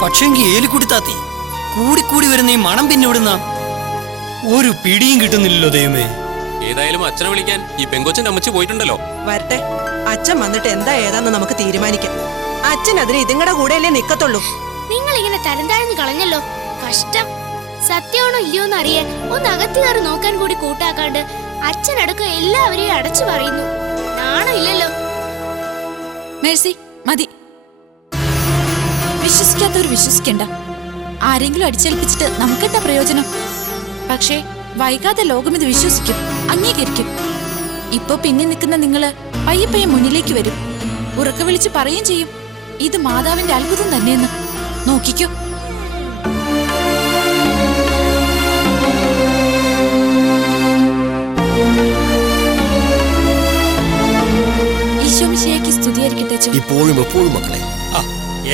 പക്ഷെങ്കി ഏലിക്കുട്ടി താത്തി കൂടിക്കൂടി വരുന്ന ഈ മണം പിന്നെ ഇവിടുന്ന ഒരു പിടിയും കിട്ടുന്നില്ലല്ലോ ദൈവമേ. ഏതായാലും അച്ഛനെ വിളിക്കാൻ ഈ പെങ്കൊച്ചന്റെ അമ്മച്ചി പോയിട്ടുണ്ടല്ലോ. വരട്ടെ, അച്ഛൻ വന്നിട്ട് എന്താ ഏതാന്ന് നമുക്ക് തീരുമാനിക്കാം. അച്ഛൻ അതിന് ഇതുങ്ങളുടെ കൂടെയല്ലേ നിക്കത്തുള്ളൂ. നിങ്ങൾ ഇങ്ങനെ തരംതാഴ്ന്ന് കളഞ്ഞല്ലോ, കഷ്ടം. സത്യമാണോ ഇല്ലയോന്ന് അറിയാൻ ഒന്ന് അകത്ത് കയറി നോക്കാൻ കൂടി കൂട്ടാക്കാണ്ട് അച്ഛനടക്കം എല്ലാവരെയും അടച്ചു പറയുന്നു. നാണം ഇല്ലല്ലോ. മേഴ്സി, മതി. വിശ്വസിക്കാത്തവർ വിശ്വസിക്കണ്ട. ആരെങ്കിലും അടിച്ചേൽപ്പിച്ചിട്ട് നമുക്കെന്താ പ്രയോജനം? പക്ഷേ വൈകാതെ ലോകം ഇത് വിശ്വസിക്കും, അംഗീകരിക്കും. ഇപ്പൊ പിന്നെ നിൽക്കുന്ന നിങ്ങള് പയ്യെ പയ്യെ മുന്നിലേക്ക് വരും. ഉറക്കെ വിളിച്ച് പറയുകയും ചെയ്യും, ഇത് മാതാവിന്റെ അത്ഭുതം തന്നെയെന്ന്. നോക്കിക്കോ. ഈശോമിശിഹായ്ക്ക് സ്തുതിയായിരിക്കട്ടെ. ഇപ്പോഴും എപ്പോഴും മക്കളെ.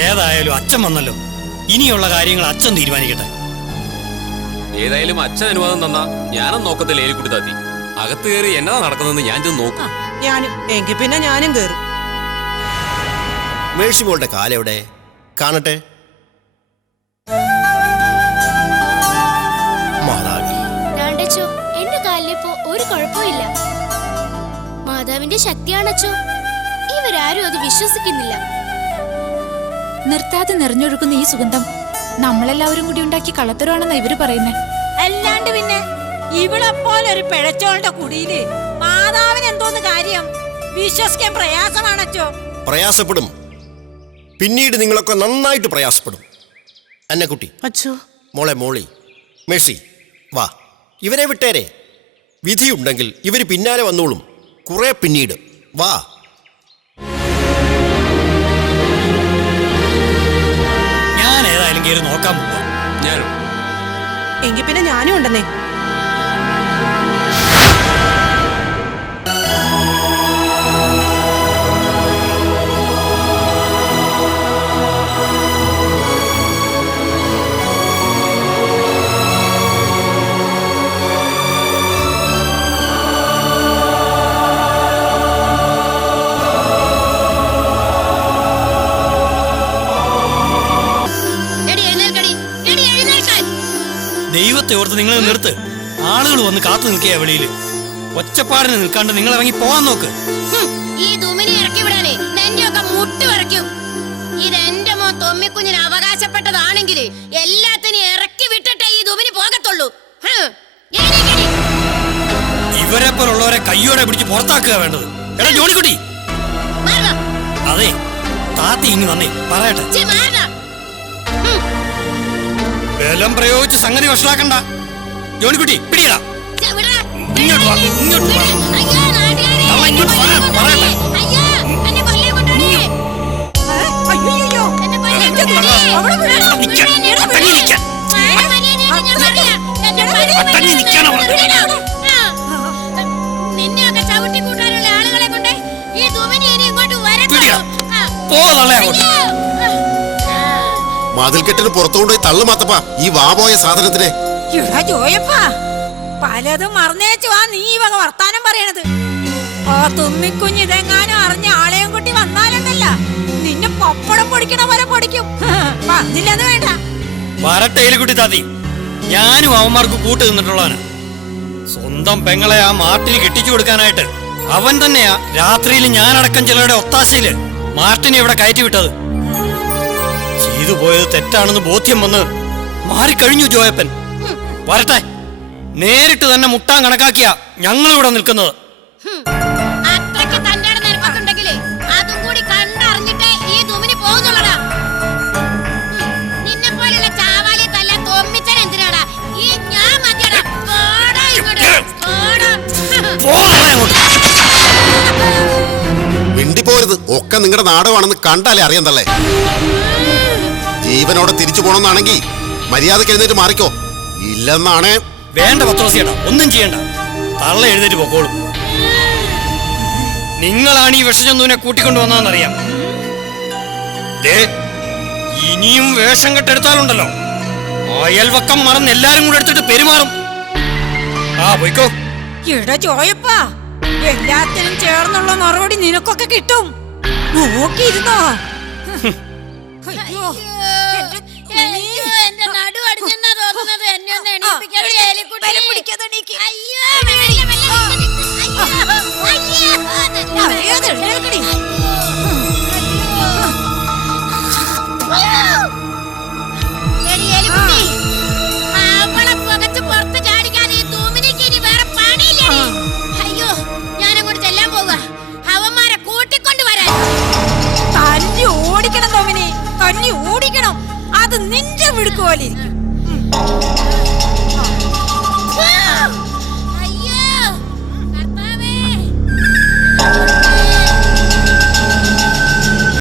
ഏതായാലും അച്ഛൻ വന്നല്ലോ, ഇനിയുള്ള കാര്യങ്ങൾ അച്ഛൻ തീരുമാനിക്കട്ടെ. ഏതായാലും അച്ഛൻ അനുവാദം തന്നാ ഞാനും നോക്കത്തില്ല. ഏലിക്കുട്ടി താത്തി അകത്ത് കയറി എന്നതാ നടക്കുന്നതെന്ന് ഞാൻ ചെന്ന് നോക്കാം. ഞാനും എങ്കിൽ പിന്നെ ഞാനും കേറും. മേഴ്സി മോളുടെ കാലെവിടെ? കാണട്ടെ. മാതാവി, എന്റെ കാലിലിപ്പോ ഒരു കുഴപ്പമില്ല. മാതാവിന്റെ ശക്തിയാണച്ചോ. ഇവരാരും അത് വിശ്വസിക്കുന്നില്ല. നിർത്താതെ നിറഞ്ഞൊഴുകുന്ന ഈ സുഗന്ധം നമ്മളെല്ലാവരും കൂടി ഉണ്ടാക്കി കളത്തരമാണെന്നാ ഇവര് പറയുന്നേ. അല്ലാണ്ട് പിന്നെ ഇവളെപ്പോലൊരു പിഴച്ചോളുടെ കുടിയില് മാതാവിന് എന്തോന്ന് കാര്യം? വിശ്വസിക്കാൻ പ്രയാസമാണച്ചോ. പ്രയാസപ്പെടും, പിന്നീട് നിങ്ങളൊക്കെ നന്നായിട്ട് പ്രയാസപ്പെടും. അന്നക്കുട്ടി, അച്ഛോ, മോളെ മോളി, മേഴ്സി, വാ. ഇവരെ വിട്ടേരെ. വിധിയുണ്ടെങ്കിൽ ഇവര് പിന്നാലെ വന്നോളും. കുറെ പിന്നീട് വാ. ഞാൻ ഏതായാലും കയറി നോക്കാൻ പോവാം. ഞാനും. എങ്കിൽ പിന്നെ ഞാനും ഉണ്ടെന്നേ. ദൈവത്തെ ഓർത്ത് നിങ്ങൾ നിർത്ത്. ആളുകൾ വന്ന് കാത്തു നിൽക്കുക വെളിയിൽ. ഒച്ചപ്പാടിന് നിൽക്കാണ്ട് നിങ്ങൾ ഇറങ്ങി പോകാൻ നോക്ക്. ഈ ദുമിനി ഇറക്കി വിടാനേ നെഞ്ചൊക്കെ മുട്ട് വരയ്ക്കും. ഇത് എന്റെ മോൻ തൊമ്മിക്കുഞ്ഞിന് അവകാശപ്പെട്ടതാണെങ്കിൽ എല്ലാത്തിനും ഇറക്കി വിട്ടിട്ടേ ഈ ദുമിനി പോകത്തുള്ളൂ. ഇവരെ പോലുള്ളവരെ കയ്യോടെ പിടിച്ച് പുറത്താക്കുക വേണ്ടത്. എടാ ജോണിക്കുട്ടി, അതെ താത്തി ഇങ്ങ് വന്നേ പറയട്ടെ. ബലം പ്രയോഗിച്ച് സംഗതി വഷളാക്കണ്ട. ജോണിക്കുട്ടി പിടിയടാ. ഇങ്ങോട്ട് വാ, ഇങ്ങോട്ട് വാ. ഇങ്ങോട്ട് പറയട്ടെ. നിന്നെയൊക്കെ ചവിട്ടി കൂട്ടാനുള്ള ആളുകളെ കൊണ്ട് ഈ ദുമിനി ഇനി ഇങ്ങോട്ട് വരട്ടെ. മതിൽക്കെട്ടിന് പുറത്തുകൊണ്ടുപോയി തള്ളു മാത്തപ്പാ ഈ വാപോയ സാധനത്തിനെ. പലതും മറന്നേച്ചു ആ നീ വക വർത്താനം പറയണത്. ആ തുമ്മിക്കുഞ്ഞ് ഇതെങ്ങാനും അറിഞ്ഞ ആളെയും കുട്ടി വന്നാലുണ്ടല്ല നിന്നെ പപ്പടം പൊടിക്കണ പോലെ പൊടിക്കും. വന്നില്ലെന്ന് വേണ്ട. വരട്ടെ ഏലിക്കുട്ടി താത്തി, ഞാനും അവന്മാർക്ക് കൂട്ട് നിന്നിട്ടുള്ളവന്. സ്വന്തം പെങ്ങളെ ആ മാർട്ടിന് കെട്ടിച്ചു കൊടുക്കാനായിട്ട് അവൻ തന്നെയാ രാത്രിയിൽ ഞാനടക്കം ചിലരുടെ ഒത്താശയില് മാർട്ടിനെ ഇവിടെ കയറ്റി വിട്ടത്. ചെയ്തു പോയത് തെറ്റാണെന്ന് ബോധ്യം വന്ന് മാറിക്കഴിഞ്ഞു ജോയപ്പൻ. വരട്ടെ, നേരിട്ട് തന്നെ മുട്ടാൻ കണക്കാക്കിയ ഞങ്ങളിവിടെ നിൽക്കുന്നത്. അത്രയ്ക്ക് തന്റെ നിരപ്പത്തുണ്ടെങ്കിലേ അതും കൂടി കണ്ടറിഞ്ഞിട്ടേ ഈ ദുമിനി പോകുന്നുള്ളടാ. നിന്നെ പോലുള്ള ചാവാലി തല്ല തോമ്മിച്ചാൽ എന്തിനാടാ ഈ ഞാൻ മതിയടാ. മിണ്ടിപ്പോരുത്, ഒക്കെ നിങ്ങളുടെ നാടകമാണെന്ന് കണ്ടാലേ അറിയാൻ തള്ളേ. ജീവനോടെ തിരിച്ചു പോണെന്നാണെങ്കിൽ മര്യാദക്ക് എഴുന്നേറ്റ് മാറിക്കോ. ഇല്ലെന്നാണ് വേണ്ട പത്രോസിയേട്ടാ, ഒന്നും ചെയ്യണ്ട. തള്ള എഴുന്നേറ്റ് പൊക്കോളും. നിങ്ങളാണ് ഈ വിഷജന്തുവിനെ കൂട്ടിക്കൊണ്ടുവന്നതെന്നറിയാം. ഇനിയും വേഷം കെട്ടെടുത്താലുണ്ടല്ലോ അയൽവക്കം മറന്ന് എല്ലാരും കൂടെ എടുത്തിട്ട് പെരുമാറും. ആ പോയിക്കോ. ഇവിടെ ജോയപ്പാ, എല്ലാത്തിനും ചേർന്നുള്ള മറുപടി നിനക്കൊക്കെ കിട്ടും. നോക്കിയിരുന്നോ? അയ്യോ, എണീക്ക്. അയ്യോ, മെല്ലെ, മെല്ലെ, അയ്യോ, അയ്യോ, അറിയാതെ എഴുന്നേൽക്കടി. എടി എലിക്കുട്ടി, അവളെ പുകച്ച് പുറത്ത് ചാടിക്കാതെ ഈ തൂമിനിക്ക് ഇനി വേറെ പണിയില്ലടി. അയ്യോ, ഞാനങ്ങോട്ട് ചെല്ലാൻ പോവുക. അവന്മാരെ കൂട്ടിക്കൊണ്ട് വരാൻ. തല്ലി ഓടിക്കണം തോമിനി, തല്ലി ഓടിക്കണം. അത് നിന്റെ വിടുക്കുപോലെ ഇരിക്കും.